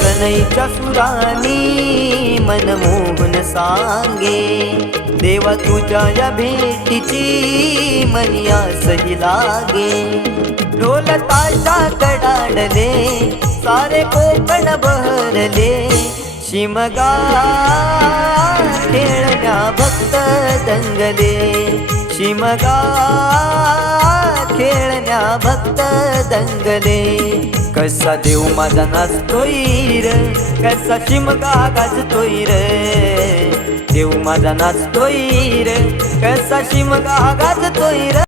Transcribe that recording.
सनईच्या सुरानी मनमोहन सांगे, देवा तुझ्या या भेटीची मनी आसही लागे। ढोल ताशा कडाडले सारे कोकण बहरले, शिमगा खेळण्या भक्त दंगले, शिमगा खेळण्या भक्त दंगले। कसा देव माझा नाचतोय र, कसा शिमगा गाजतोय र, देव माझा नाचतोय र, कसा शिमगा गाजतोय र।